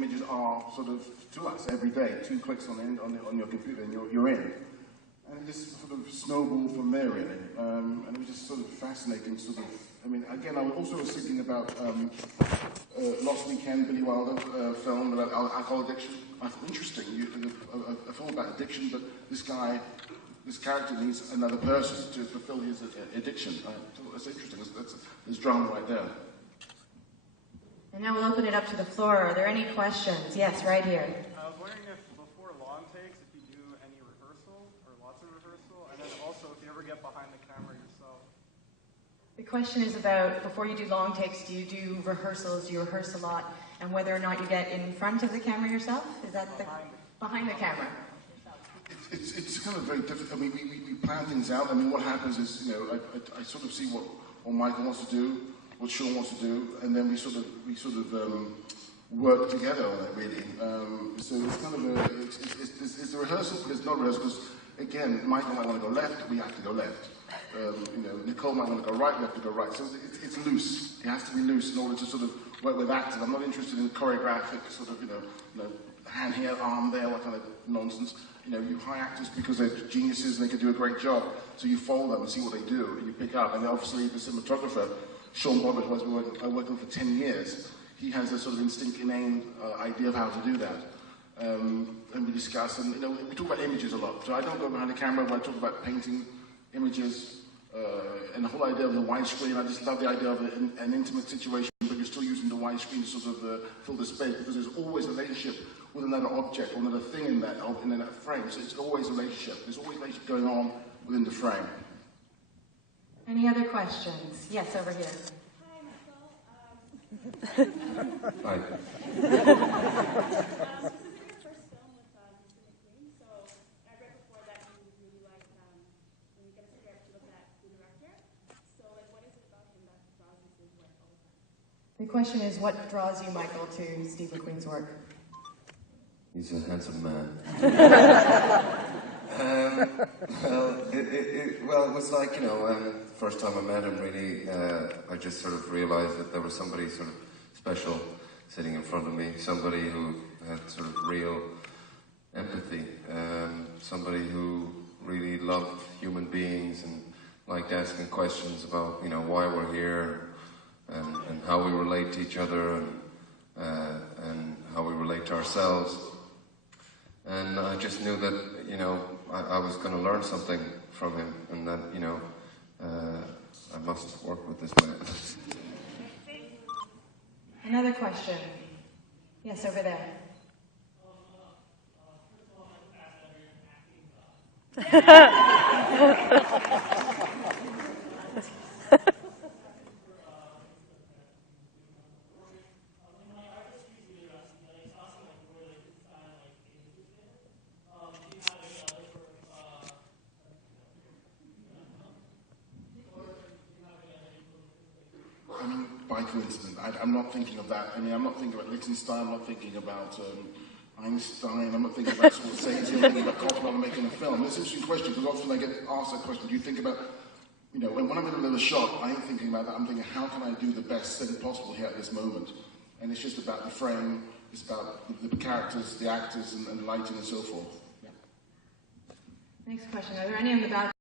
images are sort of to us every day. 2 clicks on your computer and you're in. And it just sort of snowballed from there, really. And it was just sort of fascinating, sort of. I mean, again, I also was thinking about Lost Weekend, Billy Wilder film about alcohol addiction. I thought, interesting, a film about addiction, but this character needs another person to fulfill his addiction. I thought that's interesting. There's drama right there. And now we'll open it up to the floor. Are there any questions? Yes, right here. I was wondering if before long takes, if you do any rehearsal or lots of rehearsal, and then also if you ever get behind the camera yourself. The question is about, before you do long takes, do you do rehearsals? Do you rehearse a lot? And whether or not you get in front of the camera yourself? Is that behind the camera? It's kind of very difficult. I mean, we plan things out. I mean, what happens is, you know, I sort of see what Michael wants to do, what Sean wants to do, and then we sort of work together on it, really. So it's kind of it's a rehearsal, but it's not a rehearsal, because, again, Michael might want to go left, we have to go left. You know, Nicole might want to go right, we have to go right. So it's loose. It has to be loose in order to sort of work with actors. I'm not interested in choreographic sort of, you know, hand here, arm there, that kind of nonsense. You know, you hire actors because they're geniuses and they can do a great job. So you follow them and see what they do, and you pick up. And obviously, the cinematographer, Sean Bobbitt, who has been working for 10 years, he has a sort of innate idea of how to do that. And we discuss, and you know, we talk about images a lot. So I don't go behind the camera when I talk about painting images, and the whole idea of the widescreen. I just love the idea of an intimate situation, but you're still using the widescreen to sort of fill the space, because there's always a relationship with another object or another thing in that frame. So it's always a relationship. There's always a relationship going on within the frame. Any other questions? Yes, over here. Hi, Michael. Hi. This is your first film with Mr. McQueen, so I read before that you really like when you get a script, you look at the director. So, like, what is it about him that draws you to his work all the time? The question is, what draws you, Michael, to Steve McQueen's work? He's a handsome man. Well, it was like, you know, first time I met him, really, I just sort of realized that there was somebody sort of special sitting in front of me, somebody who had sort of real empathy, somebody who really loved human beings and liked asking questions about, you know, why we're here and how we relate to each other and how we relate to ourselves. And I just knew that, you know, I was going to learn something from him, and that, you know, I must work with this man. Another question. Yes, over there. I mean, by coincidence, I'm not thinking of that. I mean, I'm not thinking about Lichtenstein, I'm not thinking about Einstein, I'm not thinking about Scorsese, I'm thinking about Coppola when I'm making a film. It's an interesting question, because often I get asked that question, do you think about, you know, when I'm in the middle of a shot, I ain't thinking about that, I'm thinking, how can I do the best thing possible here at this moment? And it's just about the frame, it's about the characters, the actors, and lighting and so forth. Yeah. Next question. Are there any on the back?